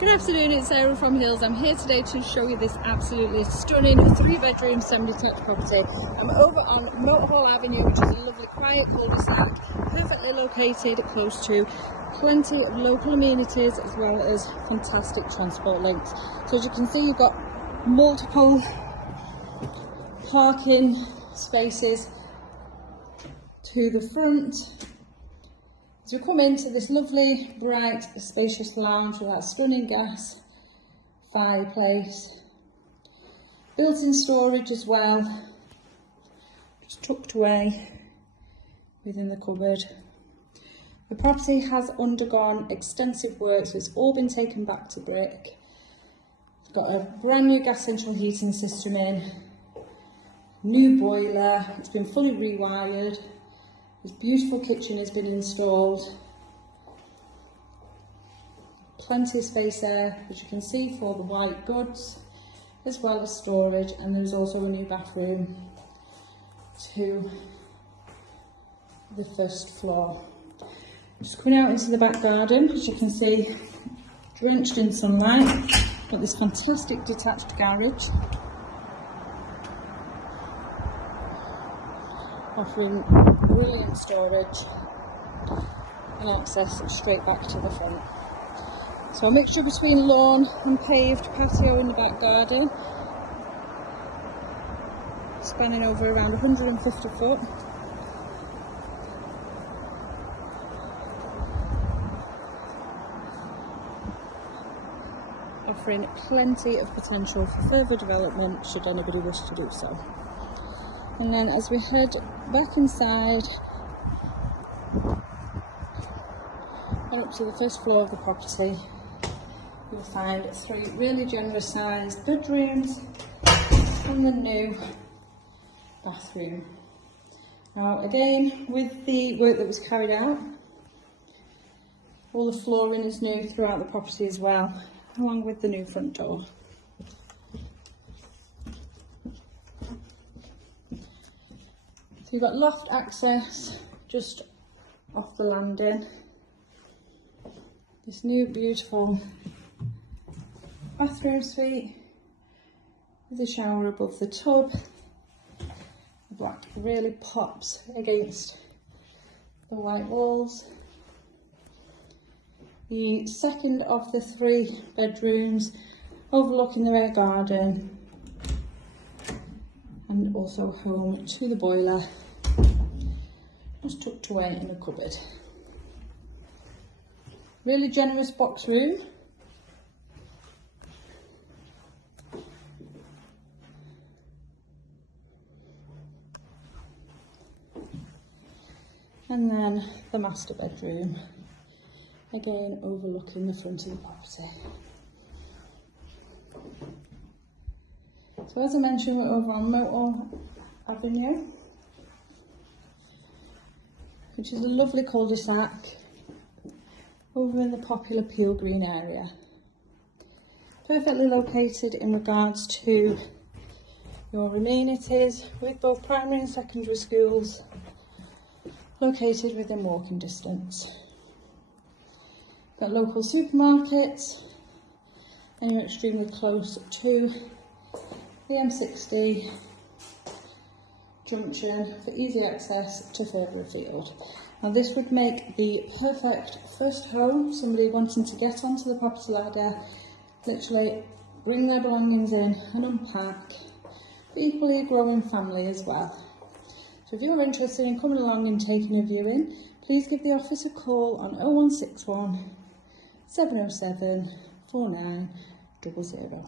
Good afternoon, it's Sarah from Hills. I'm here today to show you this absolutely stunning 3-bedroom semi-detached property. I'm over on Moat Avenue, which is a lovely quiet cul-de-sac, perfectly located close to plenty of local amenities as well as fantastic transport links. So as you can see, you've got multiple parking spaces to the front. So we come into this lovely, bright, spacious lounge with that stunning gas fireplace. Built-in storage as well, just tucked away within the cupboard. The property has undergone extensive work, so it's all been taken back to brick. It's got a brand new gas central heating system in, new boiler, it's been fully rewired. This beautiful kitchen has been installed. Plenty of space there, as you can see, for the white goods, as well as storage, and there's also a new bathroom to the first floor. Just coming out into the back garden, as you can see, drenched in sunlight. Got this fantastic detached garage, offering brilliant storage and access straight back to the front. So a mixture between lawn and paved patio in the back garden, spanning over around 150 foot. Offering plenty of potential for further development should anybody wish to do so. And then as we head back inside and up to the first floor of the property, you'll find 3 really generous sized bedrooms and the new bathroom. Now again, with the work that was carried out, all the flooring is new throughout the property as well, along with the new front door. So you've got loft access just off the landing. This new beautiful bathroom suite with a shower above the tub. The black really pops against the white walls. The second of the 3 bedrooms overlooking the rear garden, and also home to the boiler, just tucked away in a cupboard. Really generous box room. And then the master bedroom, again overlooking the front of the property. So as I mentioned, we're over on Moat Avenue, which is a lovely cul-de-sac over in the popular Peel Green area. Perfectly located in regards to your amenities, with both primary and secondary schools located within walking distance. Got local supermarkets, and you're extremely close to the M30 junction for easy access to further afield. Now this would make the perfect first home, somebody wanting to get onto the property ladder, literally bring their belongings in and unpack, but equally a growing family as well. So if you're interested in coming along and taking a viewing, please give the office a call on 0161 707 4900.